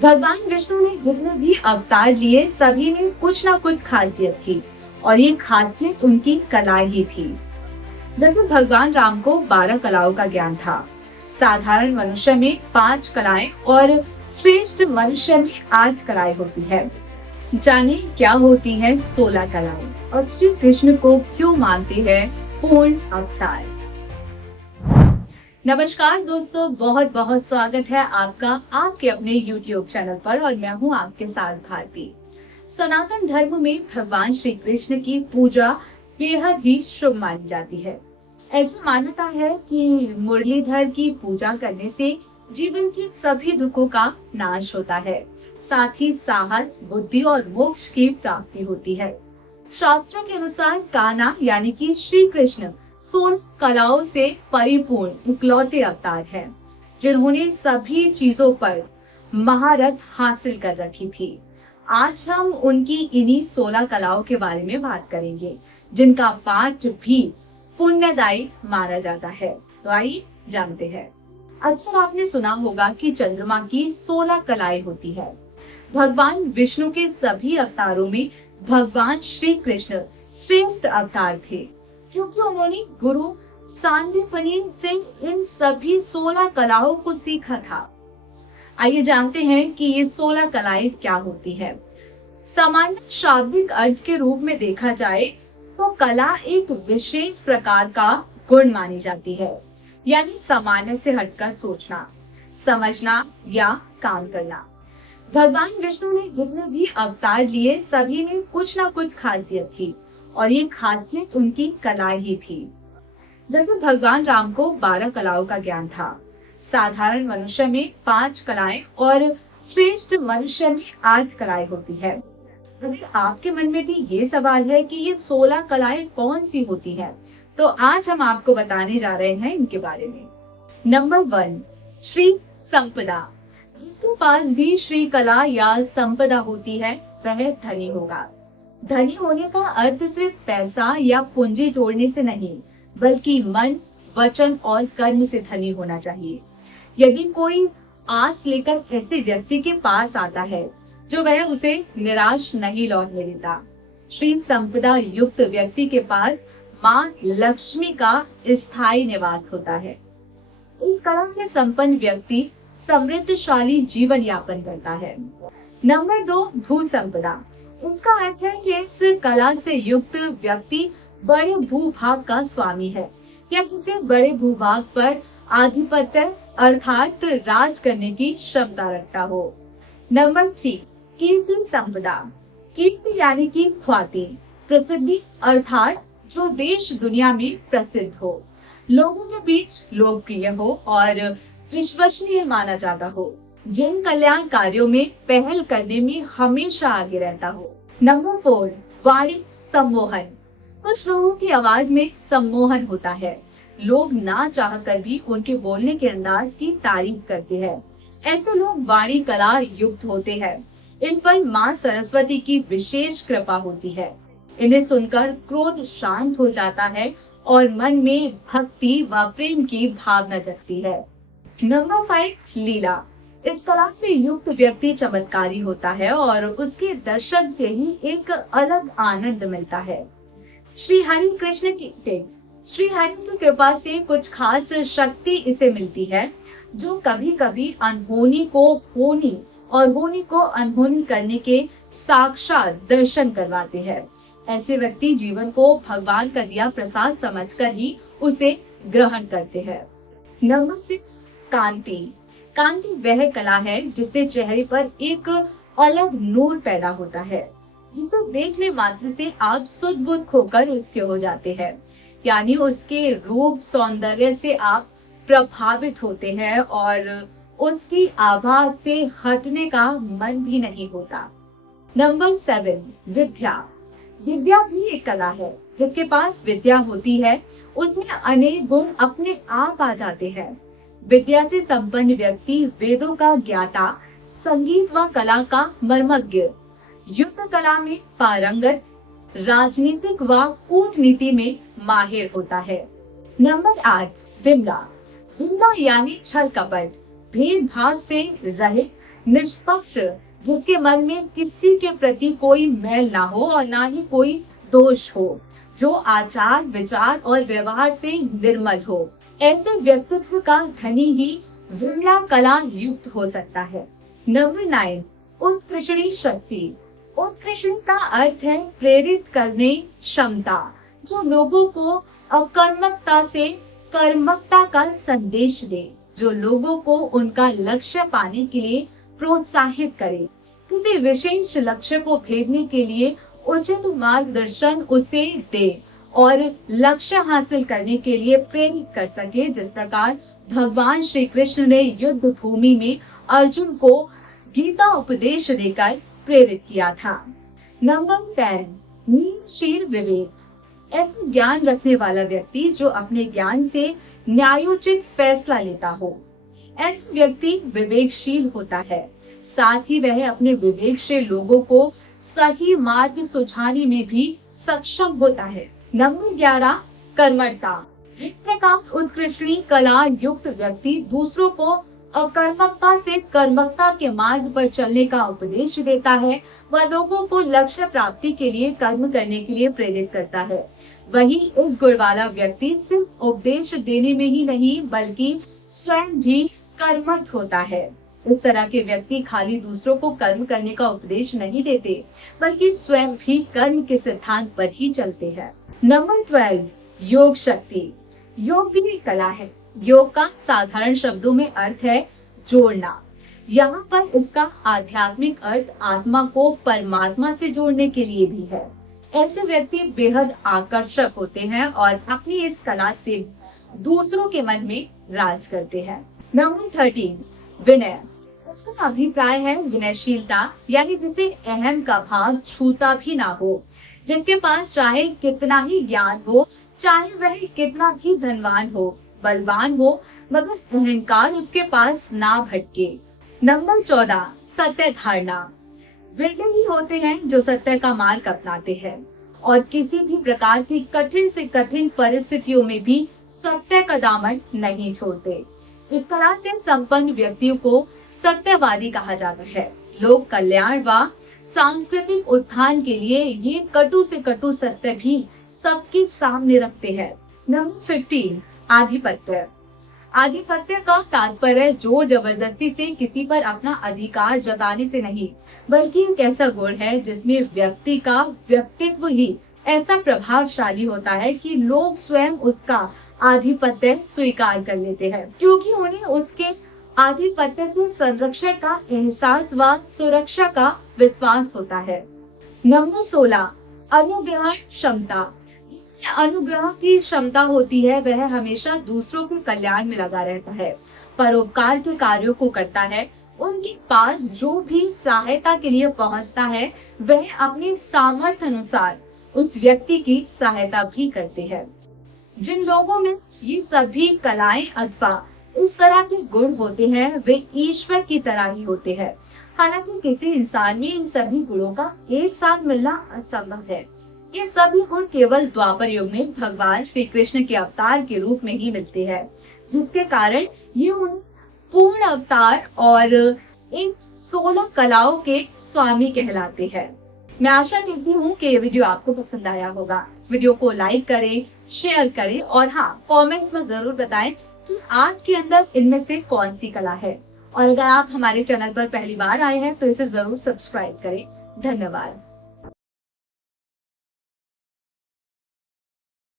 भगवान विष्णु ने जितने भी अवतार लिए सभी में कुछ ना कुछ खासियत थी और ये खासियत उनकी कलाएं ही थी। जैसे भगवान राम को 12 कलाओं का ज्ञान था, साधारण मनुष्य में 5 कलाएं और श्रेष्ठ मनुष्य में 8 कलाएं होती है। जाने क्या होती है 16 कलाएं और श्री कृष्ण को क्यों मानते हैं पूर्ण अवतार। नमस्कार दोस्तों, बहुत बहुत स्वागत है आपका आपके अपने YouTube चैनल पर और मैं हूं आपके साथ भारती। सनातन धर्म में भगवान श्री कृष्ण की पूजा बेहद ही शुभ मानी जाती है। ऐसी मान्यता है कि मुरलीधर की पूजा करने से जीवन के सभी दुखों का नाश होता है, साथ ही साहस, बुद्धि और मोक्ष की प्राप्ति होती है। शास्त्रों के अनुसार कान्हा यानी कि श्री कृष्ण 16 कलाओं से परिपूर्ण इकलौते अवतार हैं, जिन्होंने सभी चीजों पर महारत हासिल कर रखी थी। आज हम उनकी इन्हीं 16 कलाओं के बारे में बात करेंगे, जिनका पाठ भी पुण्यदायी माना जाता है। तो आइए जानते हैं। अक्सर आपने सुना होगा कि चंद्रमा की 16 कलाएं होती है। भगवान विष्णु के सभी अवतारों में भगवान श्री कृष्ण श्रेष्ठ अवतार थे, क्योंकि उन्होंने गुरु सांदीपनि से इन सभी 16 कलाओं को सीखा था। आइए जानते हैं कि ये 16 कलाएं क्या होती है। सामान्य शाब्दिक अर्थ के रूप में देखा जाए तो कला एक विशेष प्रकार का गुण मानी जाती है, यानी सामान्य से हटकर सोचना, समझना या काम करना। भगवान विष्णु ने जितने भी अवतार लिए सभी में कुछ ना कुछ खासियत थी और ये खासियत उनकी कलाएं ही थी। जैसे भगवान राम को 12 कलाओं का ज्ञान था, साधारण मनुष्य में 5 कलाएं और श्रेष्ठ मनुष्य में 8 कलाएं होती है। अगर आपके मन में भी ये सवाल है कि ये 16 कलाएं कौन सी होती है, तो आज हम आपको बताने जा रहे हैं इनके बारे में। नंबर 1, श्री संपदा। जिसके पास भी श्री कला या संपदा होती है वह धनी होगा। धनी होने का अर्थ सिर्फ पैसा या पूंजी जोड़ने से नहीं, बल्कि मन, वचन और कर्म से धनी होना चाहिए। यदि कोई आस लेकर ऐसे व्यक्ति के पास आता है जो वह उसे निराश नहीं लौटने देता, श्री संपदा युक्त व्यक्ति के पास माँ लक्ष्मी का स्थायी निवास होता है। इस कला से संपन्न व्यक्ति समृद्धशाली जीवन यापन करता है। नंबर 2, भू संपदा। इसका अर्थ है कि इस कला से युक्त व्यक्ति बड़े भूभाग का स्वामी है या किसी बड़े भूभाग पर आधिपत्य अर्थात राज करने की क्षमता रखता हो। नंबर 3, कीर्ति संपदा। कीर्ति यानी कि ख्याति, प्रसिद्धि अर्थात जो देश दुनिया में प्रसिद्ध हो, लोगों के बीच लोकप्रिय हो और विश्वसनीय माना जाता हो, जन कल्याण कार्यों में पहल करने में हमेशा आगे रहता हो। नंबर 4, वाणी सम्मोहन। कुछ लोगों की आवाज में सम्मोहन होता है। लोग ना चाहकर भी उनके बोलने के अंदाज की तारीफ करते हैं। ऐसे लोग वाणी कला युक्त होते हैं। इन पर माँ सरस्वती की विशेष कृपा होती है। इन्हें सुनकर क्रोध शांत हो जाता है और मन में भक्ति व प्रेम की भावना जगती है। नंबर 5, लीला। इस कला से युक्त व्यक्ति चमत्कारी होता है और उसके दर्शन से ही एक अलग आनंद मिलता है। श्री हरि कृष्ण श्री हरि की कृपा से कुछ खास शक्ति इसे मिलती है, जो कभी कभी अनहोनी को होनी और होनी को अनहोनी करने के साक्षात दर्शन करवाते हैं। ऐसे व्यक्ति जीवन को भगवान का दिया प्रसाद समझकर ही उसे ग्रहण करते हैं। नंबर 6, कांति। कांति वह कला है जिससे चेहरे पर एक अलग नूर पैदा होता है, जिसे देखने मात्र से आप सुध-बुध खोकर उसके हो जाते हैं, यानी उसके रूप सौंदर्य से आप प्रभावित होते हैं और उसकी आभा से हटने का मन भी नहीं होता। नंबर 7, विद्या। विद्या भी एक कला है। जिसके पास विद्या होती है उसमें अनेक गुण अपने आप आ जाते हैं। विद्या से संपन्न व्यक्ति वेदों का ज्ञाता, संगीत व कला का मर्मज्ञ, युद्ध कला में पारंगत, राजनीतिक व कूटनीति में माहिर होता है। नंबर 8, विद्या। विद्या यानी छल कपट, भेदभाव से रहित, निष्पक्ष, जिसके मन में किसी के प्रति कोई मैल ना हो और ना ही कोई दोष हो, जो आचार विचार और व्यवहार से निर्मल हो। ऐसे व्यक्तित्व का धनी ही विरला कला युक्त हो सकता है। नंबर 9, उत्कृष्णी शक्ति। उत्कृष्ण का अर्थ है प्रेरित करने क्षमता, जो लोगों को अकर्मकता से कर्मकता का संदेश दे, जो लोगों को उनका लक्ष्य पाने के लिए प्रोत्साहित करे, किसी विशेष लक्ष्य को भेदने के लिए उचित मार्गदर्शन उसे दे और लक्ष्य हासिल करने के लिए प्रेरित कर सके। जिस प्रकार भगवान श्री कृष्ण ने युद्ध भूमि में अर्जुन को गीता उपदेश देकर प्रेरित किया था। नंबर 10, न्यायशील विवेक। ऐसे ज्ञान रखने वाला व्यक्ति जो अपने ज्ञान से न्यायोचित फैसला लेता हो। ऐसा व्यक्ति विवेकशील होता है, साथ ही वह अपने विवेक से लोगों को सही मार्ग सुझाने में भी सक्षम होता है। नंबर 11, कर्मठता। इस प्रकार उत्कृष्णी कला युक्त व्यक्ति दूसरों को अकर्मकता से कर्मकता के मार्ग पर चलने का उपदेश देता है। वह लोगों को लक्ष्य प्राप्ति के लिए कर्म करने के लिए प्रेरित करता है। वही इस गुण वाला व्यक्ति सिर्फ उपदेश देने में ही नहीं बल्कि स्वयं भी कर्मठ होता है। इस तरह के व्यक्ति खाली दूसरों को कर्म करने का उपदेश नहीं देते बल्कि स्वयं भी कर्म के सिद्धांत पर ही चलते हैं। नंबर 12, योग शक्ति। योग भी एक कला है। योग का साधारण शब्दों में अर्थ है जोड़ना। यहाँ पर इसका आध्यात्मिक अर्थ आत्मा को परमात्मा से जोड़ने के लिए भी है। ऐसे व्यक्ति बेहद आकर्षक होते हैं और अपनी इस कला से दूसरों के मन में राज करते हैं। नंबर 13, विनय। उसका अभिप्राय है विनयशीलता, यानी जिसे अहम का भाव छूता भी ना हो, जिसके पास चाहे कितना ही ज्ञान हो, चाहे वह कितना ही धनवान हो, बलवान हो, मगर अहंकार उसके पास ना भटके। नंबर 14, सत्य धारणा। वे ही होते हैं जो सत्य का मार्ग अपनाते हैं और किसी भी प्रकार की कठिन से कठिन परिस्थितियों में भी सत्य का दामन नहीं छोड़ते। इस कला से संपन्न व्यक्तियों को सत्यवादी कहा जाता है। लोक कल्याण व सांस्कृतिक उत्थान के लिए ये कटु से कटु सत्य भी सबके सामने रखते हैं। नंबर 15, आधिपत्य। आधिपत्य का तात्पर्य जोर जबरदस्ती से किसी पर अपना अधिकार जताने से नहीं, बल्कि एक ऐसा गुण है जिसमें व्यक्ति का व्यक्तित्व ही ऐसा प्रभावशाली होता है कि लोग स्वयं उसका आधिपत्य स्वीकार कर लेते हैं, क्योंकि उन्हें उसके आधिपत्य से संरक्षण का एहसास व सुरक्षा का विश्वास होता है। नंबर 16, अनुग्रह क्षमता। अनुग्रह की क्षमता होती है, वह हमेशा दूसरों के कल्याण में लगा रहता है, परोपकार के कार्यों को करता है। उनके पास जो भी सहायता के लिए पहुंचता है वह अपने सामर्थ्य अनुसार उस व्यक्ति की सहायता भी करते हैं। जिन लोगों में ये सभी कलाएं अथवा इस तरह के गुण होते हैं वे ईश्वर की तरह ही होते हैं। हालांकि किसी इंसान में इन सभी गुणों का एक साथ मिलना असंभव है। ये सभी गुण केवल द्वापर युग में भगवान श्री कृष्ण के अवतार के रूप में ही मिलते हैं, जिसके कारण ये उन पूर्ण अवतार और इन 16 कलाओं के स्वामी कहलाते हैं। मैं आशा करती हूँ कि ये वीडियो आपको पसंद आया होगा। वीडियो को लाइक करें, शेयर करें और हाँ, कमेंट्स में जरूर बताएं कि आपके अंदर इनमें से कौन सी कला है। और अगर आप हमारे चैनल पर पहली बार आए हैं तो इसे जरूर सब्सक्राइब करें। धन्यवाद।